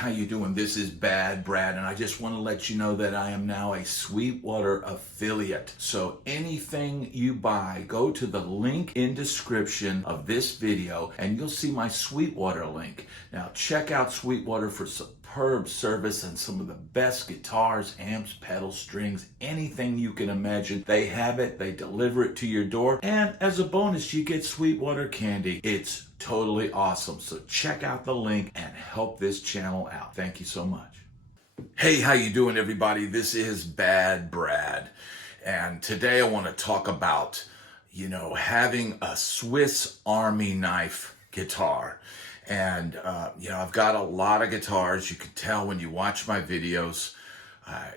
how you doing? This is Bad Brad, and I just want to let you know that I am now a Sweetwater affiliate. So anything you buy, go to the link in description of this video, and you'll see my Sweetwater link. Now check out Sweetwater for superb service and some of the best guitars, amps, pedals, strings, anything you can imagine. They have it, they deliver it to your door, and as a bonus, you get Sweetwater candy. It's totally awesome. So check out the link and help this channel out. Thank you so much. Hey, how you doing, everybody? This is Bad Brad, and today I want to talk about, having a Swiss Army knife guitar. And I've got a lot of guitars. You can tell when you watch my videos. I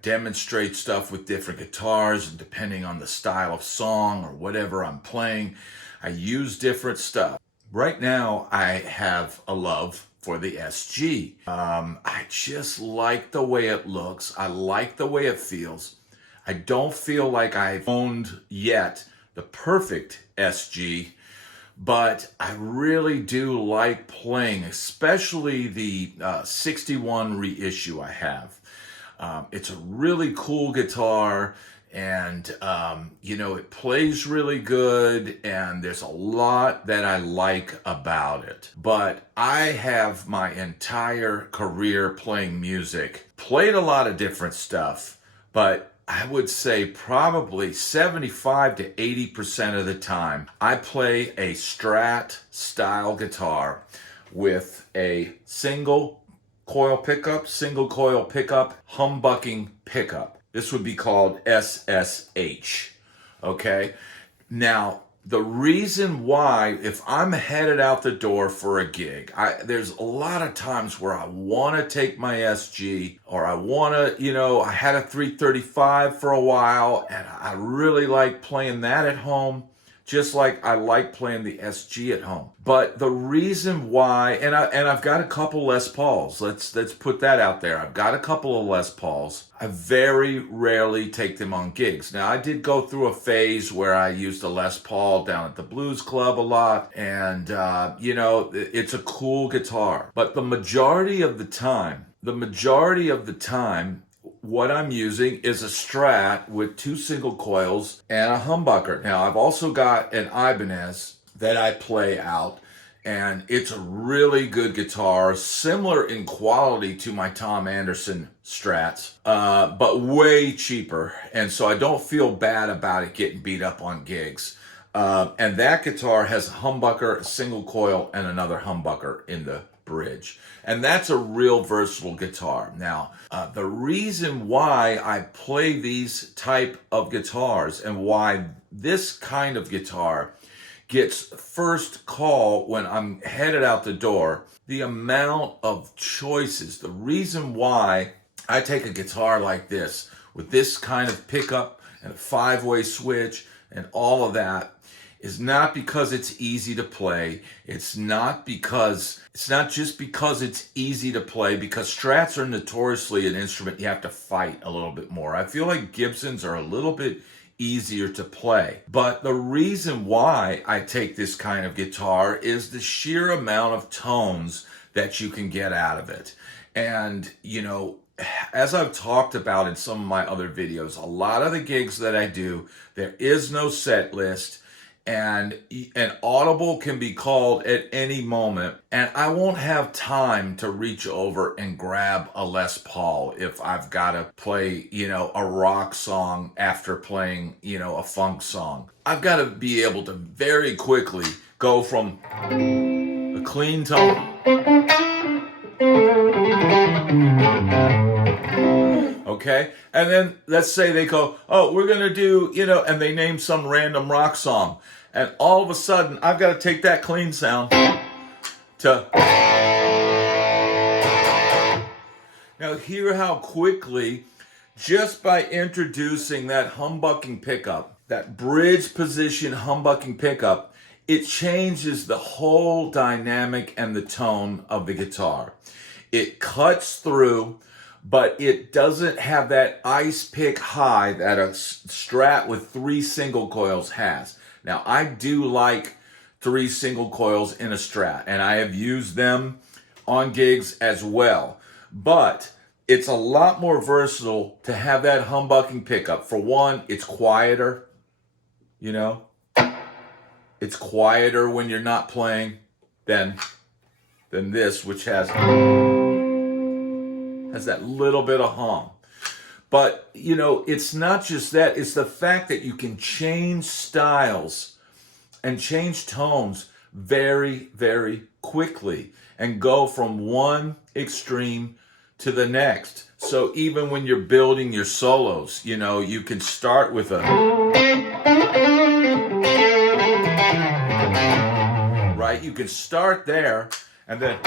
demonstrate stuff with different guitars, and depending on the style of song or whatever I'm playing, I use different stuff. Right now, I have a love for the SG. I just like the way it looks. I like the way it feels. I don't feel like I've owned yet the perfect SG, but I really do like playing, especially the 61 reissue I have. It's a really cool guitar, and it plays really good, and there's a lot that I like about it. But I have my entire career playing music, played a lot of different stuff, but I would say probably 75 to 80% of the time I play a Strat style guitar with a single-coil pickup, humbucking pickup. This would be called SSH, okay? Now, the reason why, if I'm headed out the door for a gig, there's a lot of times where I want to take my SG, or I want to, I had a 335 for a while, and I really like playing that at home, just like I like playing the SG at home. But the reason why, and I've got a couple Les Pauls. Let's put that out there. I've got a couple of Les Pauls. I very rarely take them on gigs. Now, I did go through a phase where I used a Les Paul down at the Blues Club a lot, and it's a cool guitar. But the majority of the time, what I'm using is a Strat with 2 single coils and a humbucker. Now, I've also got an Ibanez that I play out, and it's a really good guitar, similar in quality to my Tom Anderson Strats, but way cheaper. And so I don't feel bad about it getting beat up on gigs. And that guitar has a humbucker, a single coil, and another humbucker in the bridge. And that's a real versatile guitar. Now, the reason why I play these type of guitars and why this kind of guitar gets first call when I'm headed out the door, the amount of choices, the reason why I take a guitar like this with this kind of pickup and a 5-way switch and all of that is not because it's easy to play. It's not just because it's easy to play, because Strats are notoriously an instrument you have to fight a little bit more. I feel like Gibsons are a little bit easier to play. But the reason why I take this kind of guitar is the sheer amount of tones that you can get out of it. And, as I've talked about in some of my other videos, a lot of the gigs that I do, there is no set list. And an audible can be called at any moment, and I won't have time to reach over and grab a Les Paul if I've got to play, a rock song after playing, a funk song. I've got to be able to very quickly go from a clean tone, okay? And then let's say they go, oh, we're going to do, and they name some random rock song. And all of a sudden, I've got to take that clean sound to... Now, hear how quickly, just by introducing that humbucking pickup, that bridge position humbucking pickup, it changes the whole dynamic and the tone of the guitar. It cuts through, but it doesn't have that ice pick high that a Strat with 3 single coils has. Now, I do like 3 single coils in a Strat, and I have used them on gigs as well. But it's a lot more versatile to have that humbucking pickup. For one, it's quieter, you know. It's quieter when you're not playing than this, which has that little bit of hum. But, you know, it's not just that. It's the fact that you can change styles and change tones very, very quickly and go from one extreme to the next. So even when you're building your solos, you know, you can start with a, right? You can start there and then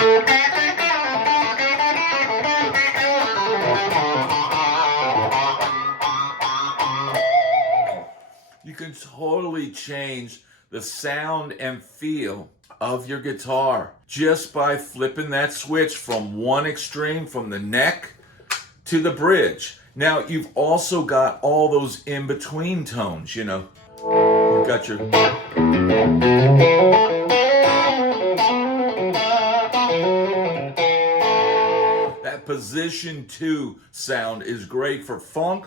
you can totally change the sound and feel of your guitar just by flipping that switch from one extreme, from the neck to the bridge. Now, you've also got all those in-between tones, you know. You've got your... That position 2 sound is great for funk.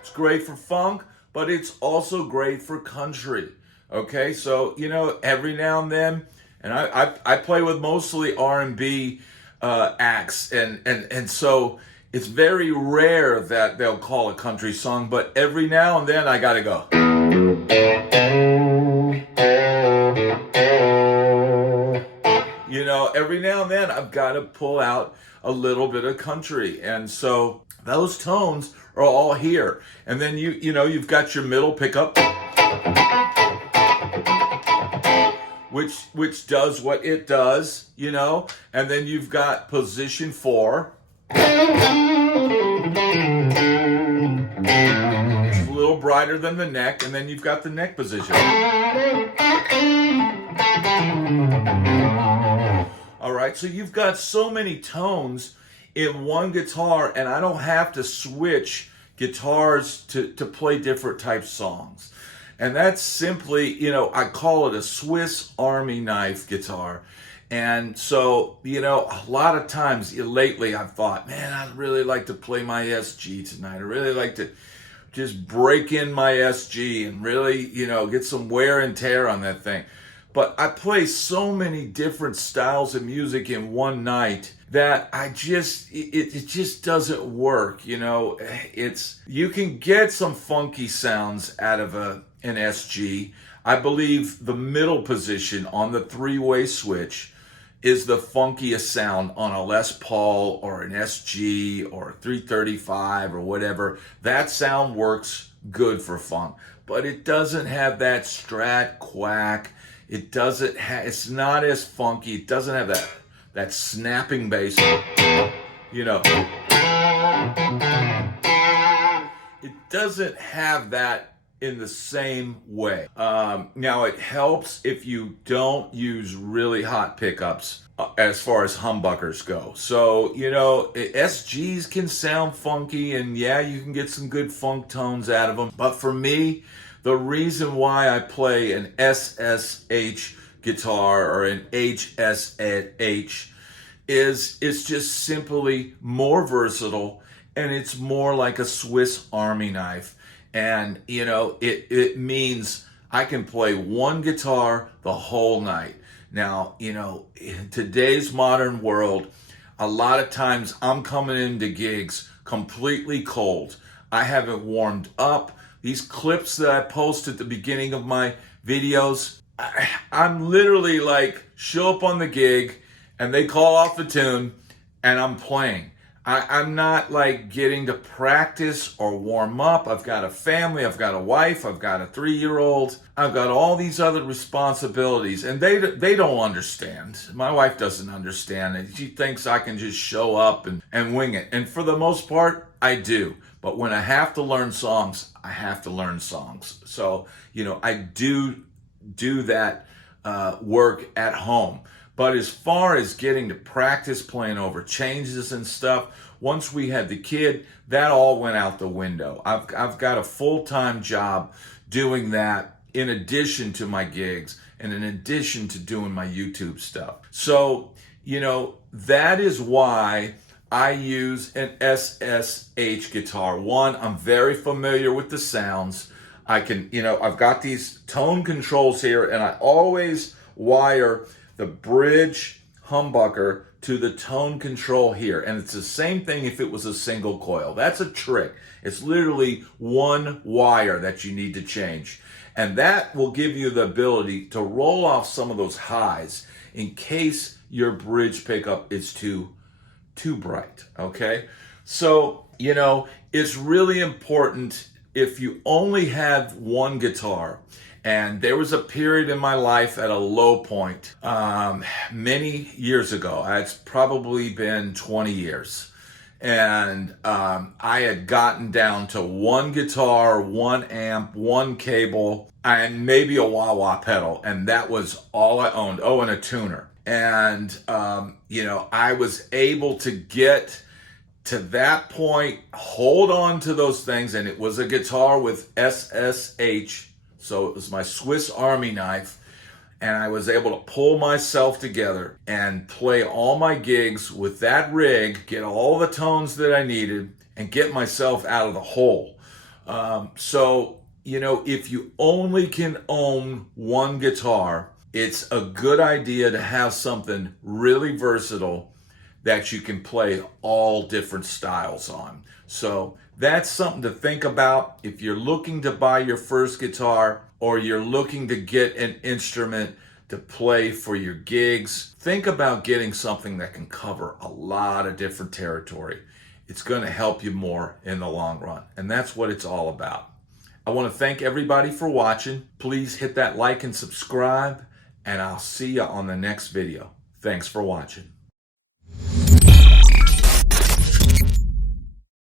It's great for funk, but it's also great for country. Okay, so, you know, every now and then, and I play with mostly R&B acts, and so it's very rare that they'll call a country song, but every now and then I gotta go. You know, every now and then I've got to pull out a little bit of country, and so those tones are all here. And then you know, you've got your middle pickup, which does what it does, you know, and then you've got position 4. It's a little brighter than the neck, and then you've got the neck position. All right, so you've got so many tones in one guitar, and I don't have to switch guitars to play different type songs. And that's simply, you know, I call it a Swiss Army knife guitar. And so, you know, a lot of times lately I've thought, man, I'd really like to play my SG tonight. I really like to just break in my SG and really, you know, get some wear and tear on that thing. But I play so many different styles of music in one night that it just doesn't work. You know, you can get some funky sounds out of an SG. I believe the middle position on the 3-way switch is the funkiest sound on a Les Paul or an SG or a 335 or whatever. That sound works good for funk, but it doesn't have that Strat quack. It doesn't it's not as funky. It doesn't have that snapping bass, you know. It doesn't have that in the same way. Now, it helps if you don't use really hot pickups as far as humbuckers go. So, you know, SGs can sound funky, and yeah, you can get some good funk tones out of them. But for me, the reason why I play an SSH guitar or an HSH is it's just simply more versatile, and it's more like a Swiss Army knife. And, you know, it means I can play one guitar the whole night. Now, you know, in today's modern world, a lot of times I'm coming into gigs completely cold. I haven't warmed up. These clips that I post at the beginning of my videos, I'm literally like, show up on the gig and they call off the tune and I'm playing. I'm not like getting to practice or warm up. I've got a family, I've got a wife, I've got a 3-year-old. I've got all these other responsibilities, and they don't understand. My wife doesn't understand it. She thinks I can just show up and wing it. And for the most part, I do. But when I have to learn songs, I have to learn songs. So, you know, I do that work at home. But as far as getting to practice playing over changes and stuff, once we had the kid, that all went out the window. I've got a full-time job doing that in addition to my gigs. and in addition to doing my YouTube stuff. So, that is why I use an SSH guitar. One, I'm very familiar with the sounds. I can, I've got these tone controls here, and I always wire the bridge humbucker to the tone control here. And it's the same thing if it was a single coil. That's a trick. It's literally one wire that you need to change. And that will give you the ability to roll off some of those highs in case your bridge pickup is too bright, okay? So, it's really important if you only have one guitar. And there was a period in my life at a low point many years ago. It's probably been 20 years. And I had gotten down to one guitar, one amp, one cable, and maybe a wah-wah pedal. And that was all I owned. Oh, and a tuner. And, I was able to get to that point, hold on to those things. And it was a guitar with SSH. So it was my Swiss Army knife, and I was able to pull myself together and play all my gigs with that rig, get all the tones that I needed, and get myself out of the hole. So, if you only can own one guitar, it's a good idea to have something really versatile that you can play all different styles on. So that's something to think about if you're looking to buy your first guitar or you're looking to get an instrument to play for your gigs. Think about getting something that can cover a lot of different territory. It's going to help you more in the long run, and that's what it's all about. I want to thank everybody for watching. Please hit that like and subscribe, and I'll see you on the next video. Thanks for watching.